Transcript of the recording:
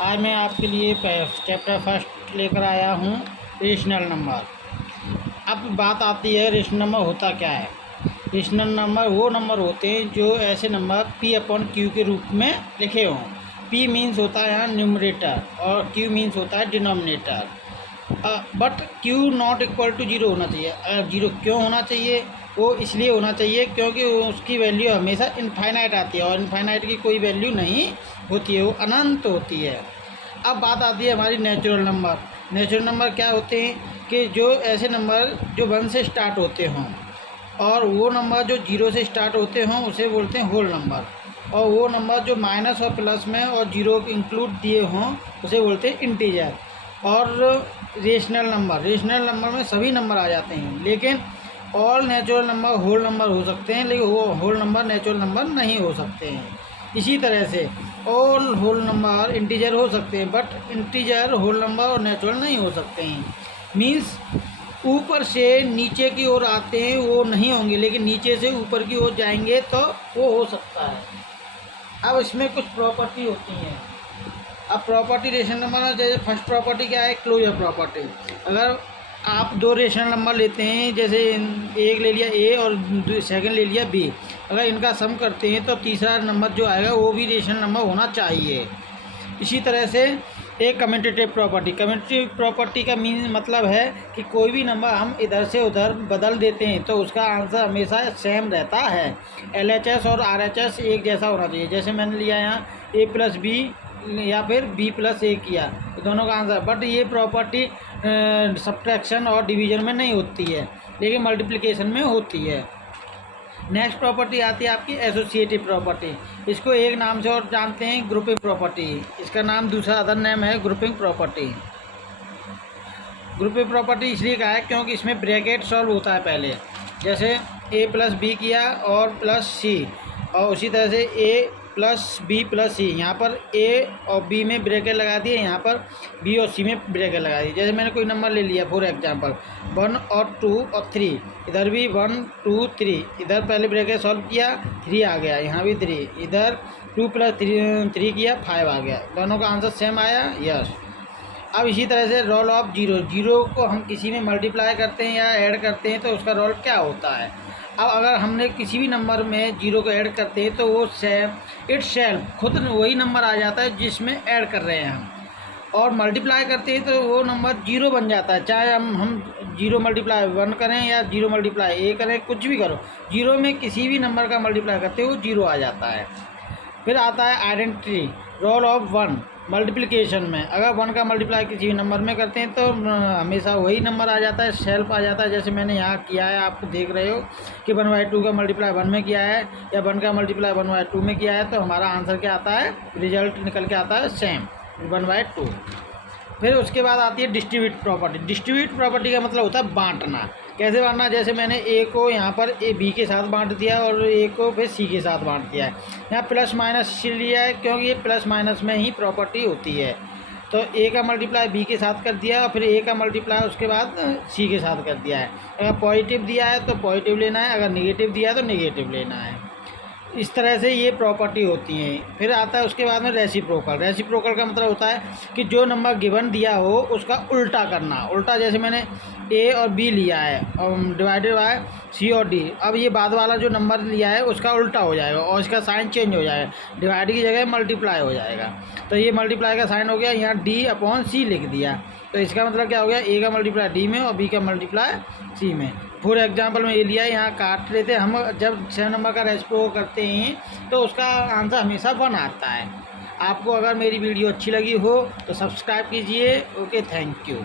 आज मैं आपके लिए चैप्टर फर्स्ट लेकर आया हूँ रेशनल नंबर। अब बात आती है रेशनल नंबर होता क्या है। रेशनल नंबर वो नंबर होते हैं जो ऐसे नंबर p अपॉन क्यू के रूप में लिखे हों। p मीन्स होता है यहाँ न्यूमरेटर और q मीन्स होता है denominator. But q not equal to zero होना चाहिए। जीरो क्यों होना चाहिए? वो इसलिए होना चाहिए क्योंकि उसकी वैल्यू हमेशा इनफाइनाइट आती है और इनफाइनाइट की कोई वैल्यू नहीं होती है, वो अनंत होती है। अब बात आती है हमारी नेचुरल नंबर। नेचुरल नंबर क्या होते हैं कि जो ऐसे नंबर जो 1 से स्टार्ट होते हों और वो नंबर जो 0 से स्टार्ट होते हों उसे बोलते हैं होल नंबर, और वो नंबर जो माइनस और प्लस में और जीरो इंक्लूड दिए हों उसे बोलते हैं इंटीजर। और रेशनल नंबर में सभी नंबर आ जाते हैं, लेकिन all natural number whole number हो सकते हैं, लेकिन वो होल नंबर नेचुरल नंबर नहीं हो सकते हैं। इसी तरह से ऑल होल नंबर इंटीजर हो सकते हैं, बट इंटीजर होल नंबर और नेचुरल नहीं हो सकते हैं। मीन्स ऊपर से नीचे की ओर आते हैं वो नहीं होंगे, लेकिन नीचे से ऊपर की ओर जाएंगे तो वो हो सकता है। अब इसमें कुछ प्रॉपर्टी होती हैं। अब प्रॉपर्टी रेशनल नंबर में जैसे फर्स्ट प्रॉपर्टी क्या है, क्लोजर प्रॉपर्टी। अगर आप दो रेशनल नंबर लेते हैं, जैसे एक ले लिया ए और सेकंड ले लिया बी, अगर इनका सम करते हैं तो तीसरा नंबर जो आएगा वो भी रेशनल नंबर होना चाहिए। इसी तरह से एक कम्यूटेटिव प्रॉपर्टी का मीन मतलब है कि कोई भी नंबर हम इधर से उधर बदल देते हैं तो उसका आंसर हमेशा सेम रहता है। LHS और RHS एक जैसा होना चाहिए। जैसे मैंने लिया यहाँ a प्लस बी या फिर b प्लस a किया तो दोनों का आंसर, बट ये प्रॉपर्टी सब्ट्रैक्शन और डिवीजन में नहीं होती है, लेकिन मल्टीप्लिकेशन में होती है। नेक्स्ट प्रॉपर्टी आती है आपकी एसोसिएटिव प्रॉपर्टी। इसको एक नाम से और जानते हैं, ग्रुपिंग प्रॉपर्टी। इसका नाम दूसरा अदर नेम है ग्रुपिंग प्रॉपर्टी। ग्रुपिंग प्रॉपर्टी इसलिए कहा है क्योंकि इसमें ब्रैकेट सॉल्व होता है पहले, जैसे a प्लस बी किया और प्लस सी, और उसी तरह से a प्लस बी प्लस सी। यहाँ पर a और b में ब्रैकेट लगा दिए, यहाँ पर b और c में ब्रैकेट लगा दिए। जैसे मैंने कोई नंबर ले लिया फॉर एग्जांपल 1 और 2 और 3, इधर भी 1 2 3, इधर पहले ब्रैकेट सॉल्व किया 3 आ गया, यहाँ भी 3, इधर 2 प्लस 3 किया 5 आ गया। दोनों का आंसर सेम आया, यस। अब इसी तरह से रोल ऑफ जीरो को हम किसी में मल्टीप्लाई करते हैं या ऐड करते हैं तो उसका रोल क्या होता है। अब अगर हमने किसी भी नंबर में जीरो को ऐड करते हैं तो वो इट्स सेल्फ खुद वही नंबर आ जाता है जिसमें ऐड कर रहे हैं हम, और मल्टीप्लाई करते हैं तो वो नंबर जीरो बन जाता है। चाहे हम जीरो मल्टीप्लाई 1 करें या जीरो मल्टीप्लाई a करें, कुछ भी करो, जीरो में किसी भी नंबर का मल्टीप्लाई करते हो वो जीरो आ जाता है। फिर आता है आइडेंटिटी रोल ऑफ 1 मल्टीप्लिकेशन में। अगर 1 का मल्टीप्लाई किसी भी नंबर में करते हैं तो हमेशा वही नंबर आ जाता है, सेल्फ आ जाता है। जैसे मैंने यहाँ किया है, आप देख रहे हो कि 1/2 का मल्टीप्लाई 1 में किया है या 1 का मल्टीप्लाई 1/2 में किया है, तो हमारा आंसर क्या आता है, रिजल्ट निकल के आता है सेम 1/2। फिर उसके बाद आती है डिस्ट्रीब्यूट प्रॉपर्टी। डिस्ट्रीब्यूट प्रॉपर्टी का मतलब होता है बांटना। कैसे बांटना, जैसे मैंने ए को यहाँ पर बी के साथ बांट दिया और ए को फिर सी के साथ बांट दिया है। यहाँ प्लस माइनस इसलिए लिया है क्योंकि ये प्लस माइनस में ही प्रॉपर्टी होती है। तो ए का मल्टीप्लाई बी के साथ कर दिया और फिर ए का मल्टीप्लाई उसके बाद सी के साथ कर दिया है। अगर पॉजिटिव दिया है तो पॉजिटिव लेना है, अगर निगेटिव दिया है तो निगेटिव लेना है। इस तरह से ये प्रॉपर्टी होती हैं। फिर आता है उसके बाद में रेसिप्रोकल का मतलब होता है कि जो नंबर गिवन दिया हो उसका उल्टा करना। उल्टा जैसे मैंने a और b लिया है और डिवाइडेड बाय c और d, अब ये बाद वाला जो नंबर लिया है उसका उल्टा हो जाएगा और इसका साइन चेंज हो जाएगा, डिवाइड की जगह मल्टीप्लाई हो जाएगा। तो ये मल्टीप्लाई का साइन हो गया, यहाँ d/c लिख दिया, तो इसका मतलब क्या हो गया, a का मल्टीप्लाई d में और b का मल्टीप्लाई c में। फॉर एग्जांपल में ये लिया है, यहाँ काट लेते हम, जब 6 नंबर का रेसिप्रोकल करते हैं तो उसका आंसर हमेशा 1 आता है। आपको अगर मेरी वीडियो अच्छी लगी हो तो सब्सक्राइब कीजिए। Okay, thank you.